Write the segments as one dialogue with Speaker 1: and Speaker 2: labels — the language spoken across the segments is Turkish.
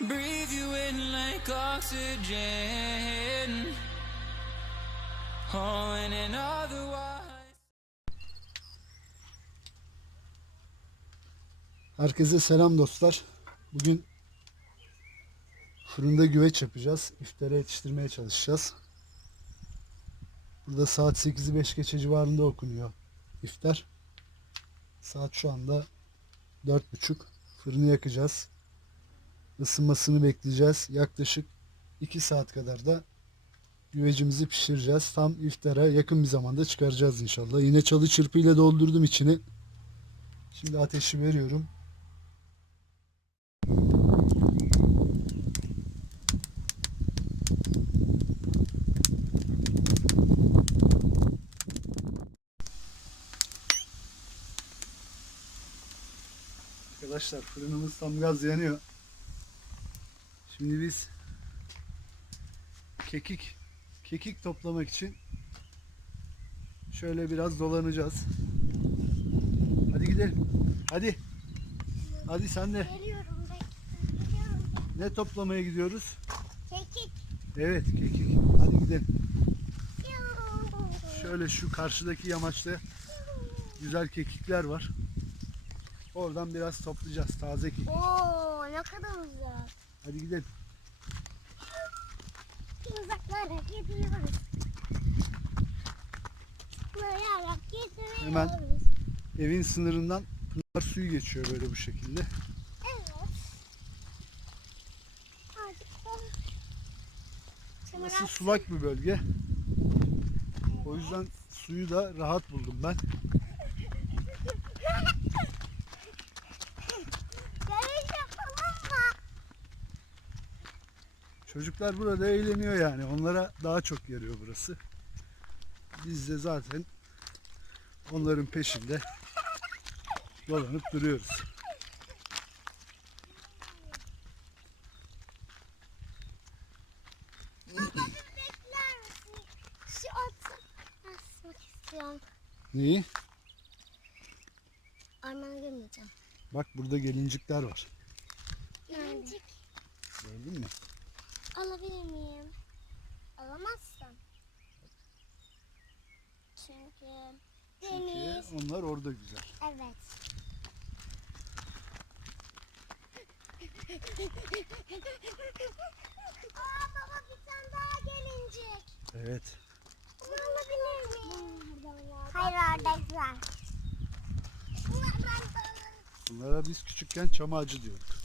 Speaker 1: Breathe you in like oxygen. Oh, in otherwise.
Speaker 2: Herkese selam dostlar. Bugün fırında güveç yapacağız. İftara yetiştirmeye çalışacağız. Burada saat 8'i 5 geçe civarında okunuyor iftar. Saat şu anda 4.30. Fırını yakacağız. Isınmasını bekleyeceğiz. Yaklaşık 2 saat kadar da güvecimizi pişireceğiz. Tam iftara yakın bir zamanda çıkaracağız inşallah. Yine çalı çırpıyla doldurdum içini. Şimdi ateşi veriyorum. Arkadaşlar fırınımız tam gaz yanıyor. Şimdi biz kekik kekik toplamak için şöyle biraz dolanacağız. Hadi gidelim. Hadi. Hadi sen de. Ne toplamaya gidiyoruz?
Speaker 3: Kekik.
Speaker 2: Evet kekik. Hadi gidelim. Şöyle şu karşıdaki yamaçta güzel kekikler var. Oradan biraz toplayacağız taze kekik.
Speaker 3: Oo ne kadar güzel.
Speaker 2: Hadi gidelim.
Speaker 3: Uzaklara gidiyoruz.
Speaker 2: Hemen. Evin sınırından pınar suyu geçiyor böyle bu şekilde.
Speaker 3: Evet.
Speaker 2: Burası sulak bir bölge. O yüzden suyu da rahat buldum ben. Çocuklar burada eğleniyor yani. Onlara daha çok yarıyor burası. Biz de zaten onların peşinde dolanıp duruyoruz. Neyi?
Speaker 3: Ormana girmeyeceğim.
Speaker 2: Bak burada gelincikler var.
Speaker 3: Gelincik
Speaker 2: Gördün mü?
Speaker 3: alabilir miyim? Alamazsın. Çünkü deniz.
Speaker 2: Çünkü onlar orada güzel.
Speaker 3: Evet. Aa baba bir tane daha gelincik.
Speaker 2: Evet.
Speaker 3: Bunu alabilir miyim? Hayır orada güzel.
Speaker 2: Bunlara biz küçükken çam ağacı diyorduk.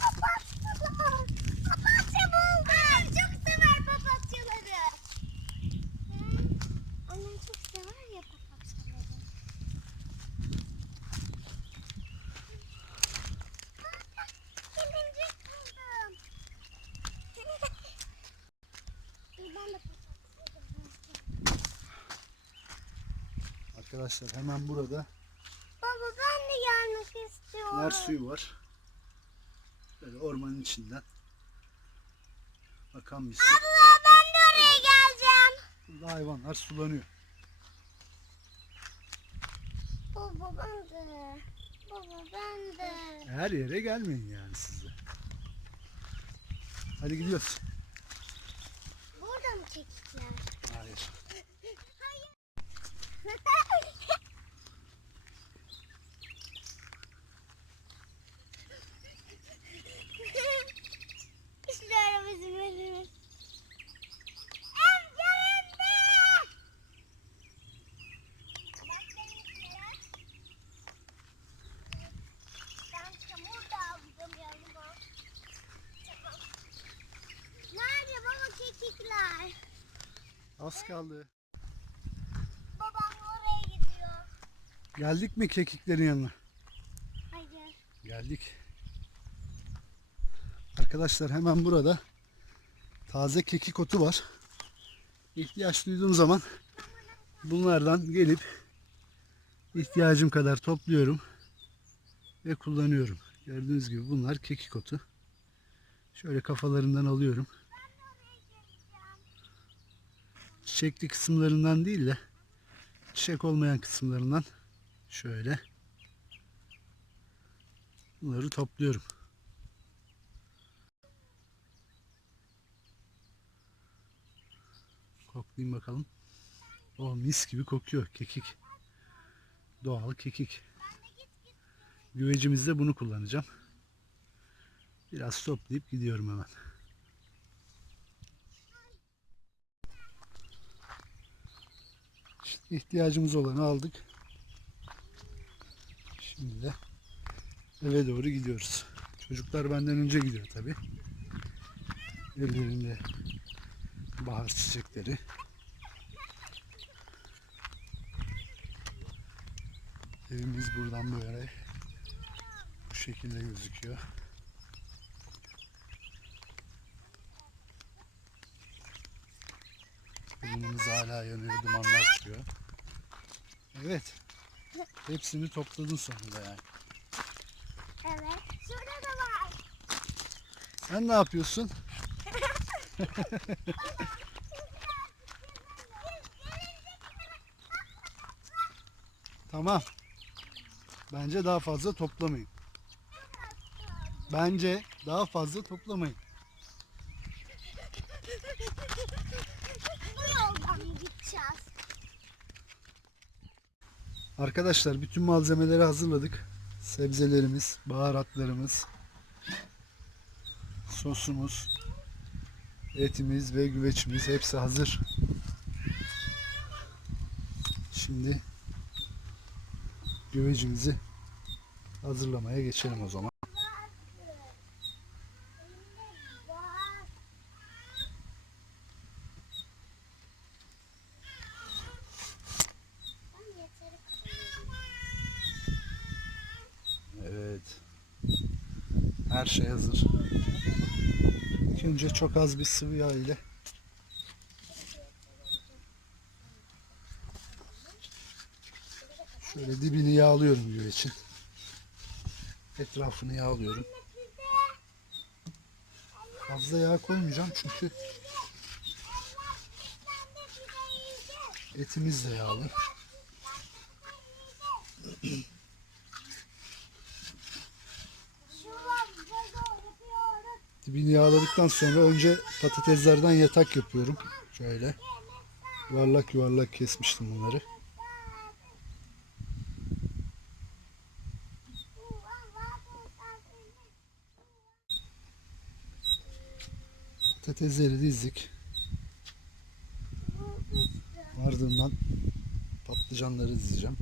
Speaker 3: Papatyalar. Papatya buldum. Çok sever papatyaları. Annem çok sever ya papatyaları. Gelincik buldum. Bir ben de papatya buldum.
Speaker 2: Arkadaşlar hemen burada
Speaker 3: Baba ben de gelmek istiyorum.
Speaker 2: nar suyu var. Böyle ormanın içinden akan bir su.
Speaker 3: Abla ben de oraya geleceğim.
Speaker 2: Burada hayvanlar sulanıyor.
Speaker 3: Baba ben de. Baba ben de.
Speaker 2: Her yere gelmeyin yani siz de. Hadi gidiyoruz.
Speaker 3: Burada mı kekikler?
Speaker 2: Hayır.
Speaker 3: Hayır.
Speaker 2: Az kaldı.
Speaker 3: Babam oraya gidiyor.
Speaker 2: Geldik mi kekiklerin yanına?
Speaker 3: Hayır.
Speaker 2: Geldik. Arkadaşlar hemen burada taze kekik otu var. İhtiyaç duyduğum zaman bunlardan gelip ihtiyacım kadar topluyorum ve kullanıyorum. Gördüğünüz gibi bunlar kekik otu. Şöyle kafalarından alıyorum. Çiçekli kısımlarından değil de çiçek olmayan kısımlarından Şöyle. Bunları topluyorum. Koklayayım bakalım. O mis gibi kokuyor kekik. Doğal kekik. Güvecimizde bunu kullanacağım. Biraz toplayıp gidiyorum hemen. İşte ihtiyacımız olanı aldık. Şimdi de eve doğru gidiyoruz. Çocuklar benden önce gidiyor tabi. Ellerinde bahar çiçekleri. Evimiz buradan böyle bu şekilde gözüküyor. Fırınımız hala yanıyor, dumanlar çıkıyor. Evet. Hepsini topladın sonunda yani.
Speaker 3: Evet. Şurada da var.
Speaker 2: Sen ne yapıyorsun? Tamam. Bence daha fazla toplamayın. Bence daha fazla toplamayın.
Speaker 3: Bu yoldan gideceğiz.
Speaker 2: Arkadaşlar bütün malzemeleri hazırladık. Sebzelerimiz, baharatlarımız, sosumuz, etimiz ve güveçimiz hepsi hazır. Şimdi güvecimizi hazırlamaya geçelim o zaman.
Speaker 3: Ben yeteri kadar
Speaker 2: Evet. Her şey hazır. Önce çok az bir sıvı yağ ile şöyle dibini yağlıyorum güvecin. Etrafını yağlıyorum. Fazla yağ koymayacağım çünkü etimiz de yağlı. Dibini yağladıktan sonra önce patateslerden yatak yapıyorum. Şöyle yuvarlak yuvarlak kesmiştim bunları. Patatesleri dizdik. Ardından patlıcanları dizeceğim.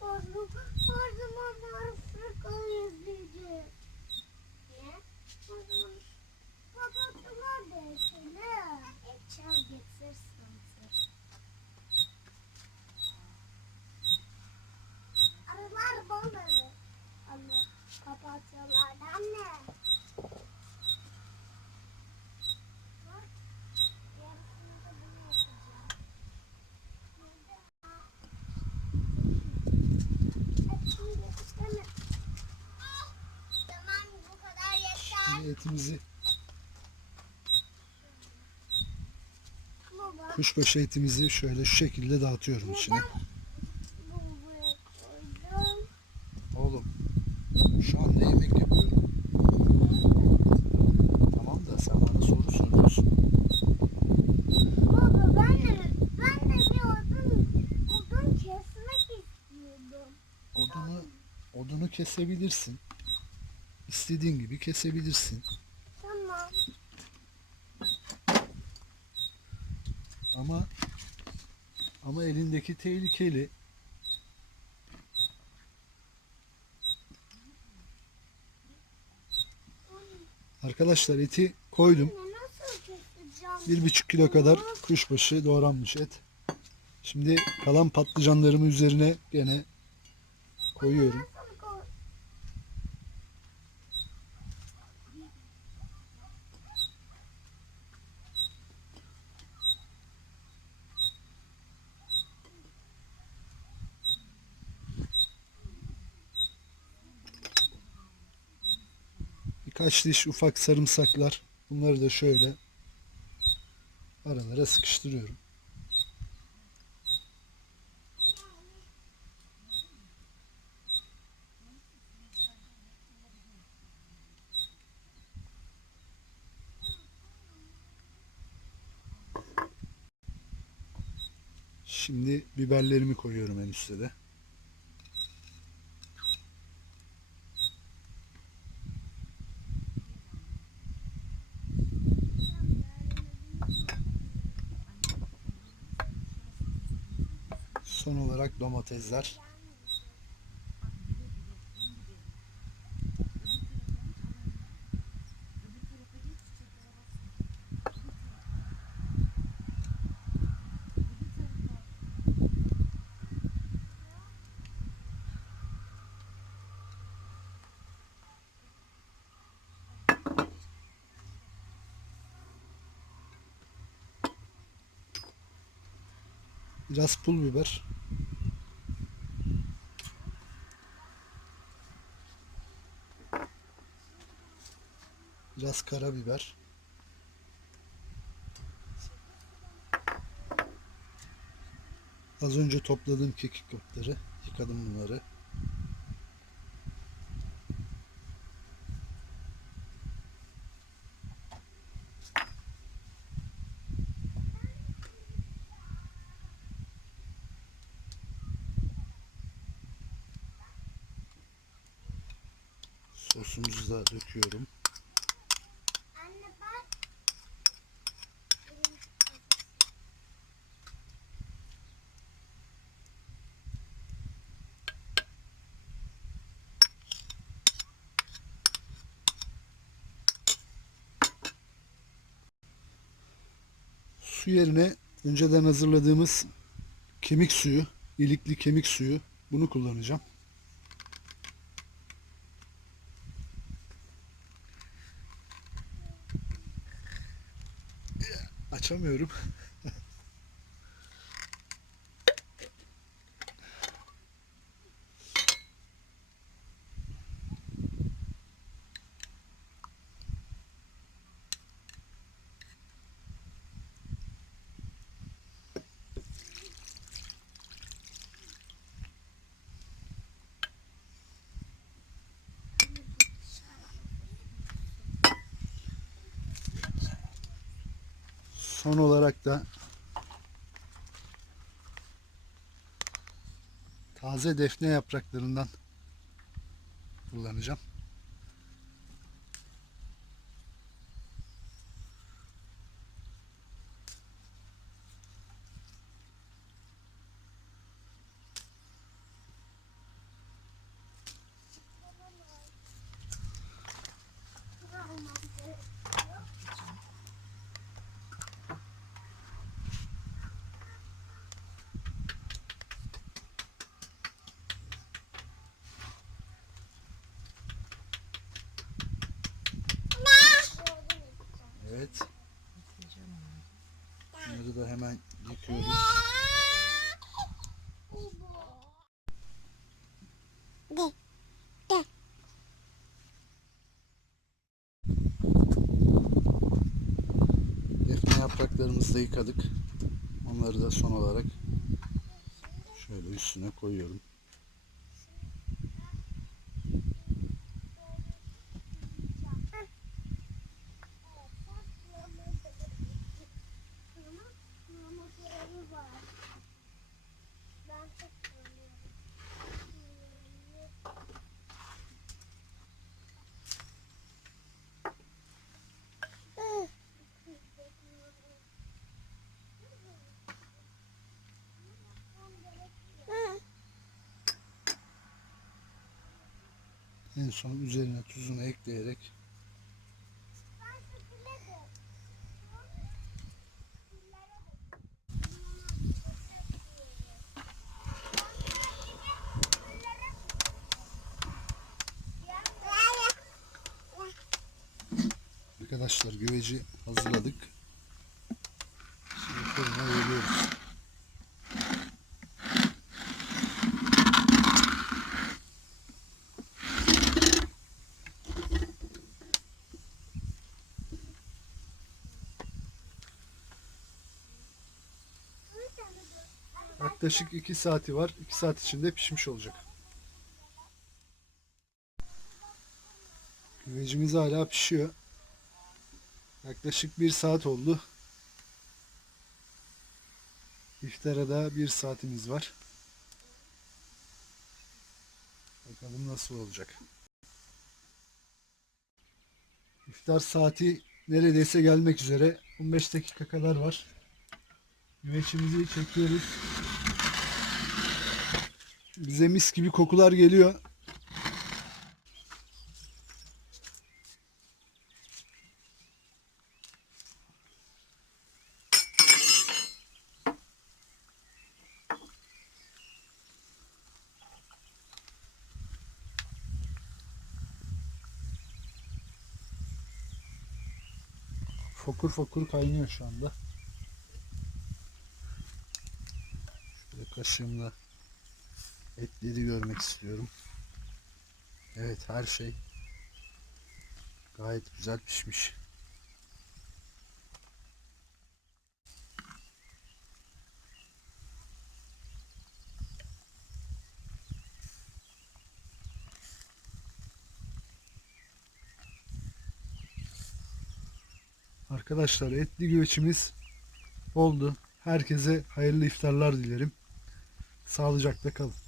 Speaker 3: Her zaman Tamam bu kadar yeter.
Speaker 2: Şimdi etimizi
Speaker 3: Baba
Speaker 2: kuşbaşı etimizi şöyle şu şekilde dağıtıyorum içine. Oğlum şu anda yemek yapıyorum. Tamam da sen bana soru soruyorsun.
Speaker 3: Baba ben de ben de bir odun odun kesmek istiyordum.
Speaker 2: Odunu odunu kesebilirsin. İstediğin gibi kesebilirsin.
Speaker 3: Tamam.
Speaker 2: Ama ama elindeki tehlikeli. Arkadaşlar eti koydum. Bir buçuk kilo kadar kuşbaşı doğranmış et. Şimdi kalan patlıcanlarımı üzerine gene koyuyorum. Kaç diş ufak sarımsaklar. Bunları da şöyle aralara sıkıştırıyorum. Şimdi biberlerimi koyuyorum en üstte de. Domatesler. Biraz pul biber. Biraz karabiber. Az önce topladığım kekik kökleri. Yıkadım bunları. Sosumuzu da döküyorum.
Speaker 3: Anne bak.
Speaker 2: Su yerine önceden hazırladığımız kemik suyu, ilikli kemik suyu bunu kullanacağım. Açamıyorum. Son olarak da taze defne yapraklarından kullanacağım. Evet. Bunları da hemen yıkıyoruz. Defne yapraklarımızı da yıkadık. Onları da son olarak şöyle üstüne koyuyorum. En son üzerine tuzunu ekleyerek arkadaşlar güveci hazırladık. Yaklaşık 2 saati var. 2 saat içinde pişmiş olacak. Güvecimiz hala pişiyor. Yaklaşık 1 saat oldu. İftara da bir saatimiz var. Bakalım nasıl olacak. İftar saati neredeyse gelmek üzere. 15 dakika kadar var. Güveçimizi çekiyoruz. Bize mis gibi kokular geliyor. Fokur fokur kaynıyor şu anda. Şöyle kaşığımla etleri görmek istiyorum. Evet her şey gayet güzel pişmiş. Arkadaşlar etli güveçimiz oldu. Herkese hayırlı iftarlar dilerim. Sağlıcakla kalın.